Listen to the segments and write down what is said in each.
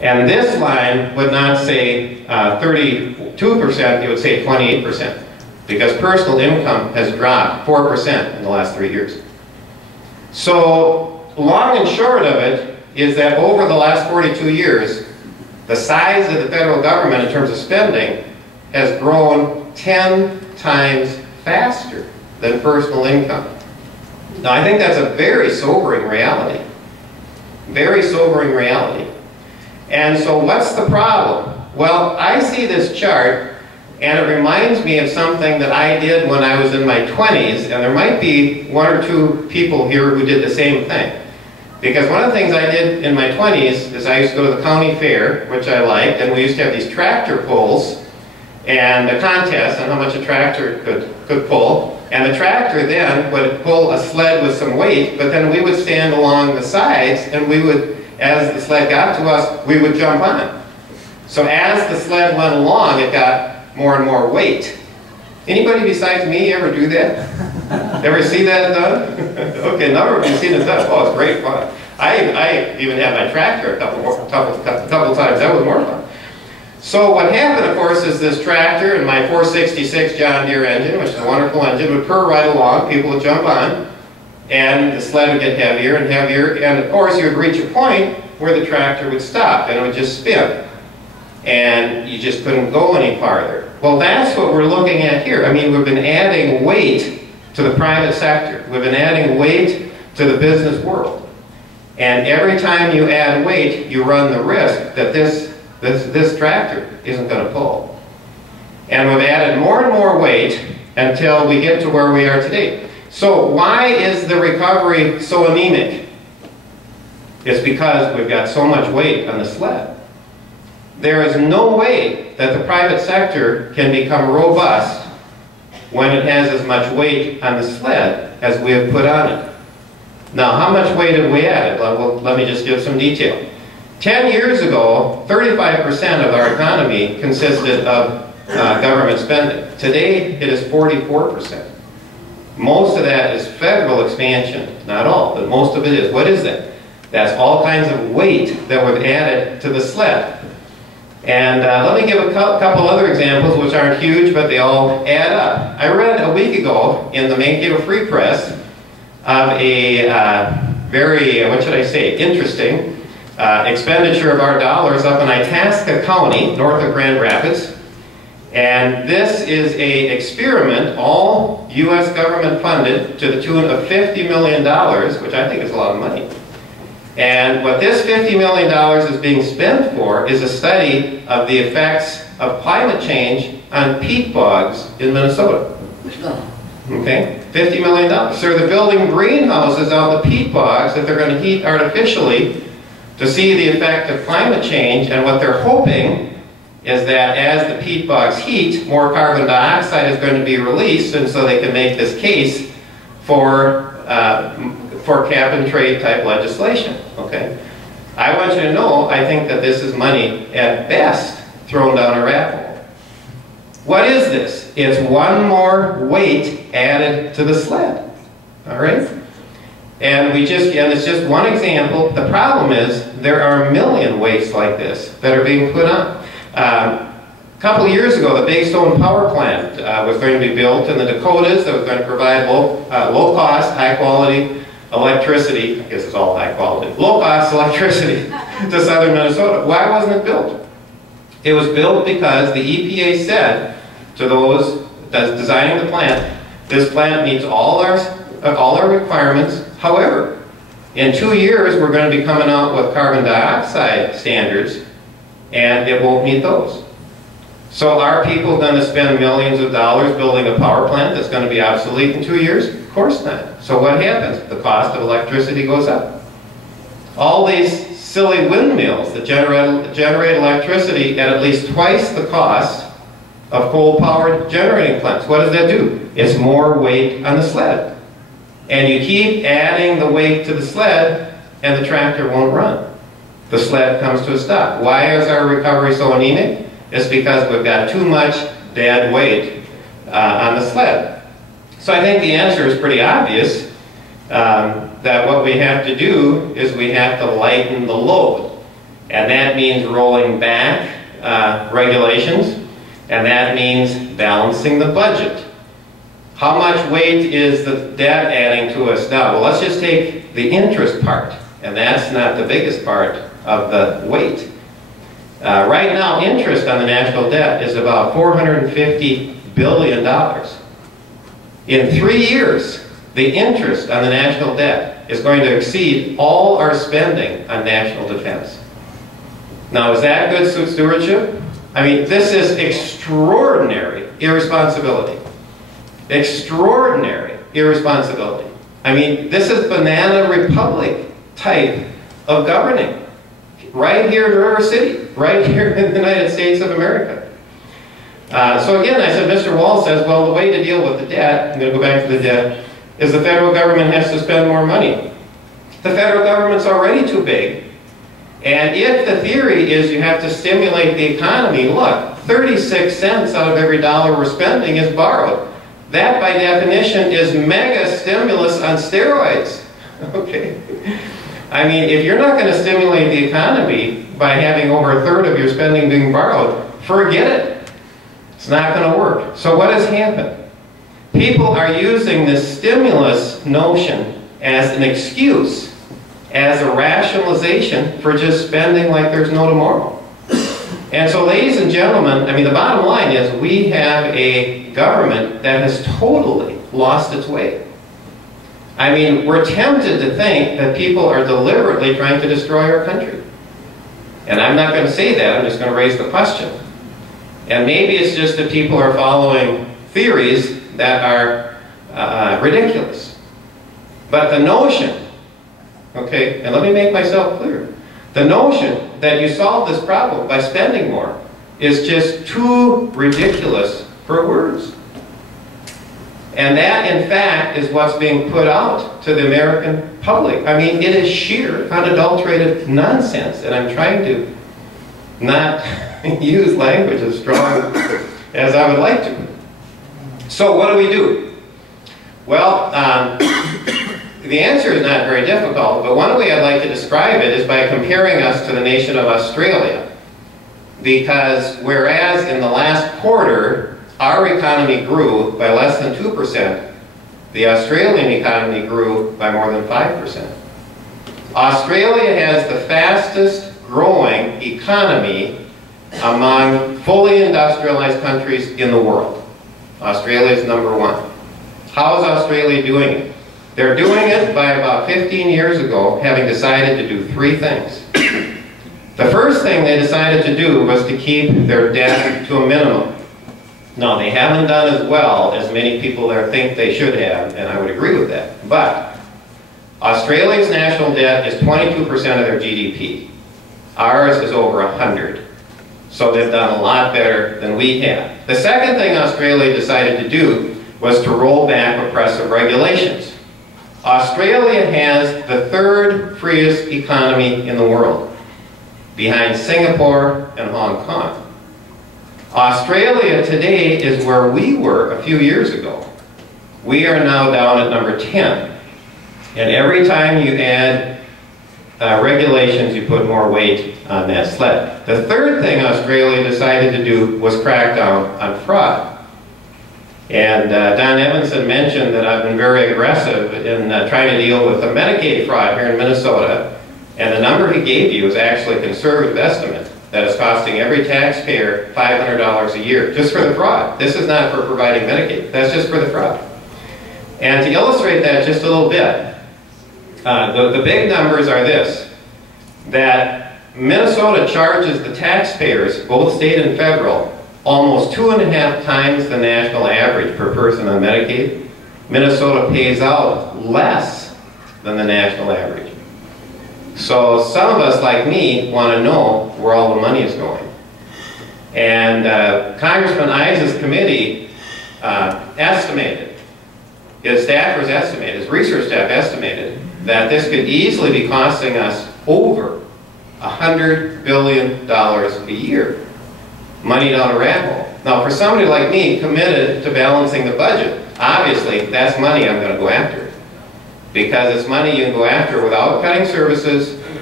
And this line would not say 32%, it would say 28%, because personal income has dropped 4% in the last 3 years. So, long and short of it is that over the last 42 years, the size of the federal government in terms of spending has grown 10 times faster than personal income. Now, I think that's a very sobering reality. Very sobering reality. And so what's the problem? Well, I see this chart, and it reminds me of something that I did when I was in my 20s, and there might be one or two people here who did the same thing. Because one of the things I did in my 20s is I used to go to the county fair, which I liked, and we used to have these tractor pulls, and a contest on how much a tractor could pull. And the tractor then would pull a sled with some weight, but then we would stand along the sides, and we would, as the sled got to us, we would jump on. So as the sled went along, it got more and more weight. Anybody besides me ever do that? Ever see that done? Okay, a number of you have seen it done. Oh, it's great fun. I even had my tractor a couple times. That was more fun. So what happened, of course, is this tractor and my 466 John Deere engine, which is a wonderful engine, would purr right along. People would jump on, and the sled would get heavier and heavier. And of course, you would reach a point where the tractor would stop, and it would just spin. And you just couldn't go any farther. Well, that's what we're looking at here. I mean, we've been adding weight to the private sector. We've been adding weight to the business world. And every time you add weight, you run the risk that this tractor isn't going to pull. And we've added more and more weight until we get to where we are today. So why is the recovery so anemic? It's because we've got so much weight on the sled. There is no way that the private sector can become robust when it has as much weight on the sled as we have put on it. Now, how much weight have we added? Well, let me just give some detail. 10 years ago, 35% of our economy consisted of government spending. Today, it is 44%. Most of that is federal expansion. Not all, but most of it is. What is that? That's all kinds of weight that we've added to the sled. And let me give a couple other examples, which aren't huge, but they all add up. I read a week ago in the Mankato Free Press of a very, what should I say, interesting expenditure of our dollars up in Itasca County, north of Grand Rapids. And this is an experiment, all U.S. government funded, to the tune of $50 million, which I think is a lot of money. And what this $50 million is being spent for is a study of the effects of climate change on peat bogs in Minnesota. Okay, $50 million. So they're building greenhouses out the peat bogs that they're going to heat artificially to see the effect of climate change, and what they're hoping is that as the peat bogs heat, more carbon dioxide is going to be released, and so they can make this case for cap and trade type legislation. Okay, I want you to know, I think that this is money at best thrown down a rat hole. What is this? It's one more weight added to the sled. All right, and it's just one example. The problem is there are a million weights like this that are being put on. A couple of years ago, the Big Stone Power Plant was going to be built in the Dakotas that was going to provide low-cost, high-quality electricity. I guess it's all high-quality. Low-cost electricity to southern Minnesota. Why wasn't it built? It was built because the EPA said to those designing the plant, this plant meets all our requirements. However, in 2 years, we're going to be coming out with carbon dioxide standards, and it won't meet those. So are people going to spend millions of dollars building a power plant that's going to be obsolete in 2 years? Of course not. So what happens? The cost of electricity goes up. All these silly windmills that generate electricity at least twice the cost of coal-powered generating plants. What does that do? It's more weight on the sled. And you keep adding the weight to the sled, and the tractor won't run. The sled comes to a stop. Why is our recovery so anemic? It's because we've got too much dead weight on the sled. So I think the answer is pretty obvious, that what we have to do is we have to lighten the load. And that means rolling back regulations, and that means balancing the budget. How much weight is the debt adding to us now? Well, let's just take the interest part, and that's not the biggest part of the weight. Right now, interest on the national debt is about $450 billion. In 3 years, the interest on the national debt is going to exceed all our spending on national defense. Now, is that good stewardship? I mean, this is extraordinary irresponsibility. Extraordinary irresponsibility. I mean, this is banana republic type of governing. Right here in River City, right here in the United States of America. So again, I said, Mr. Wall says, well, the way to deal with the debt, I'm going to go back to the debt, is the federal government has to spend more money. The federal government's already too big. And if the theory is you have to stimulate the economy, look, 36 cents out of every dollar we're spending is borrowed. That, by definition, is mega stimulus on steroids. Okay. I mean, if you're not going to stimulate the economy by having over a third of your spending being borrowed, forget it. It's not going to work. So what has happened? People are using this stimulus notion as an excuse, as a rationalization for just spending like there's no tomorrow. And so, ladies and gentlemen, I mean, the bottom line is we have a government that has totally lost its way. I mean, we're tempted to think that people are deliberately trying to destroy our country. And I'm not going to say that, I'm just going to raise the question. And maybe it's just that people are following theories that are ridiculous. But the notion, okay, and let me make myself clear, the notion that you solve this problem by spending more is just too ridiculous for words. And that, in fact, is what's being put out to the American public. I mean, it is sheer, unadulterated nonsense. And I'm trying to not use language as strong as I would like to. So what do we do? Well, the answer is not very difficult, but one way I'd like to describe it is by comparing us to the nation of Australia. Because whereas in the last quarter, our economy grew by less than 2%. The Australian economy grew by more than 5%. Australia has the fastest growing economy among fully industrialized countries in the world. Australia is number one. How is Australia doing it? They're doing it by about 15 years ago having decided to do three things. The first thing they decided to do was to keep their debt to a minimum. Now, they haven't done as well as many people there think they should have, and I would agree with that. But Australia's national debt is 22% of their GDP. Ours is over 100. So they've done a lot better than we have. The second thing Australia decided to do was to roll back oppressive regulations. Australia has the third freest economy in the world, behind Singapore and Hong Kong. Australia today is where we were a few years ago. We are now down at number 10. And every time you add regulations, you put more weight on that sled. The third thing Australia decided to do was crack down on fraud. And Don Evanson mentioned that I've been very aggressive in trying to deal with the Medicaid fraud here in Minnesota. And the number he gave you is actually a conservative estimate. That is costing every taxpayer $500 a year, just for the fraud. This is not for providing Medicaid, that's just for the fraud. And to illustrate that just a little bit, the big numbers are this, that Minnesota charges the taxpayers, both state and federal, almost 2.5 times the national average per person on Medicaid. Minnesota pays out less than the national average. So some of us, like me, want to know where all the money is going. And Congressman Iss's committee estimated, his staffers estimated, his research staff estimated, that this could easily be costing us over $100 billion a year. Money down a rat hole. Now, for somebody like me committed to balancing the budget, obviously that's money I'm going to go after. Because it's money you can go after without cutting services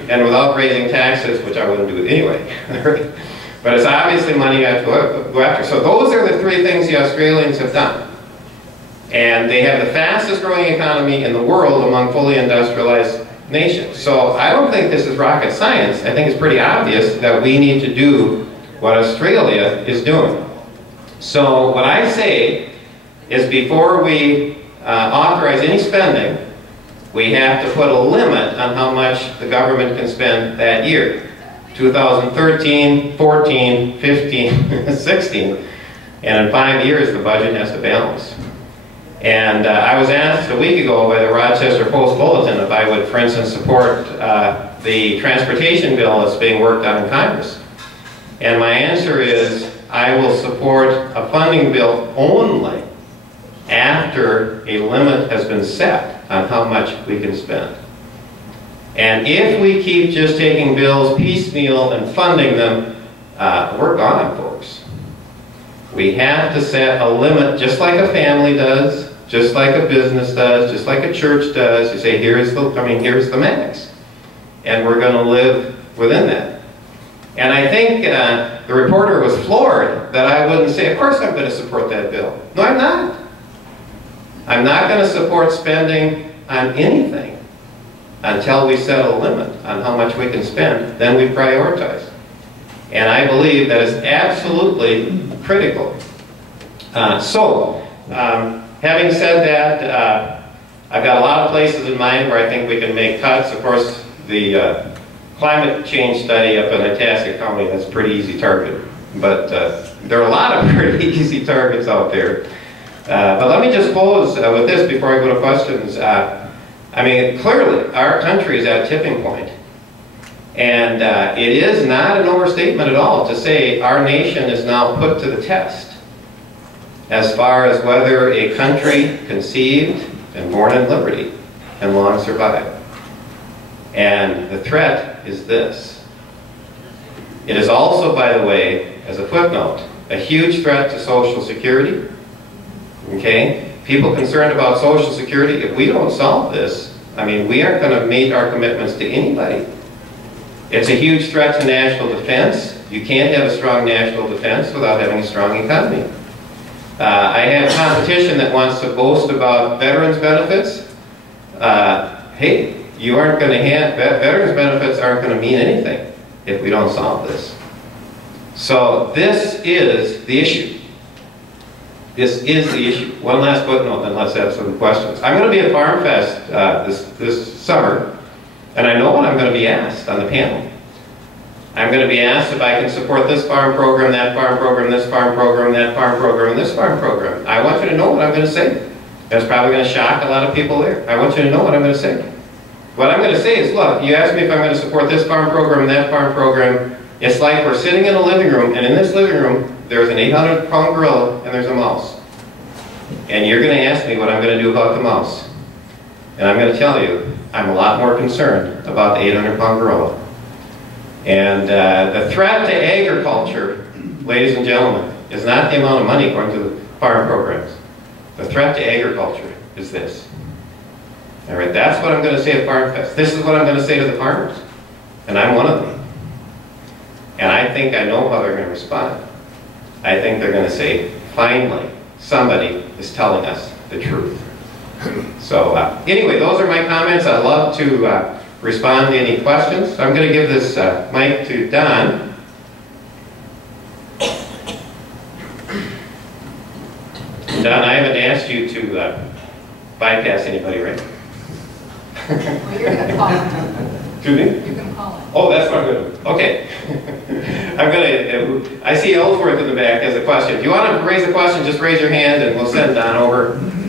and without raising taxes, which I wouldn't do it anyway. But it's obviously money you have to go after. So those are the three things the Australians have done. And they have the fastest growing economy in the world among fully industrialized nations. So I don't think this is rocket science. I think it's pretty obvious that we need to do what Australia is doing. So what I say is before we authorize any spending, we have to put a limit on how much the government can spend that year. 2013, 14, 15, 16, and in 5 years the budget has to balance. And I was asked a week ago by the Rochester Post-Bulletin if I would, for instance, support the transportation bill that's being worked on in Congress. And my answer is, I will support a funding bill only after a limit has been set on how much we can spend. And if we keep just taking bills piecemeal and funding them, we're gone, folks. We have to set a limit, just like a family does, just like a business does, just like a church does. You say, here's the max. And we're going to live within that. And I think the reporter was floored that I wouldn't say, of course I'm going to support that bill. No, I'm not. I'm not going to support spending on anything until we set a limit on how much we can spend. Then we prioritize. And I believe that is absolutely critical. Having said that, I've got a lot of places in mind where I think we can make cuts. Of course, the climate change study up in Itasca County, that's a pretty easy target. But there are a lot of pretty easy targets out there. But let me just close with this before I go to questions. I mean, clearly, our country is at a tipping point. And it is not an overstatement at all to say our nation is now put to the test as far as whether a country conceived and born in liberty can long survive. And the threat is this. It is also, by the way, as a footnote, a huge threat to Social Security. Okay? People concerned about Social Security, if we don't solve this, I mean, we aren't going to meet our commitments to anybody. It's a huge threat to national defense. You can't have a strong national defense without having a strong economy. I have competition that wants to boast about veterans benefits. Hey, you aren't going to have, veterans benefits aren't going to mean anything if we don't solve this. So this is the issue. This is the issue. One last footnote, then let's have some questions. I'm going to be at Farm Fest this summer, and I know what I'm going to be asked on the panel. I'm going to be asked if I can support this farm program, that farm program, this farm program, that farm program, and this farm program. I want you to know what I'm going to say. That's probably going to shock a lot of people there. I want you to know what I'm going to say. What I'm going to say is, look, you asked me if I'm going to support this farm program, that farm program. It's like we're sitting in a living room, and in this living room, there's an 800-pound gorilla, and there's a mouse. And you're going to ask me what I'm going to do about the mouse. And I'm going to tell you, I'm a lot more concerned about the 800-pound gorilla. And the threat to agriculture, ladies and gentlemen, is not the amount of money going to the farm programs. The threat to agriculture is this. All right, that's what I'm going to say at Farm Fest. This is what I'm going to say to the farmers. And I'm one of them. And I think I know how they're going to respond. I think they're going to say, finally, somebody is telling us the truth. So anyway, those are my comments. I'd love to respond to any questions. So I'm going to give this mic to Don. Don, I haven't asked you to bypass anybody, right? Well, you're going to call it. Excuse me? You're going to call it. Oh, that's what I'm going to do. Okay. I see Ellsworth in the back has a question. If you want to raise a question, just raise your hand and we'll send Don over.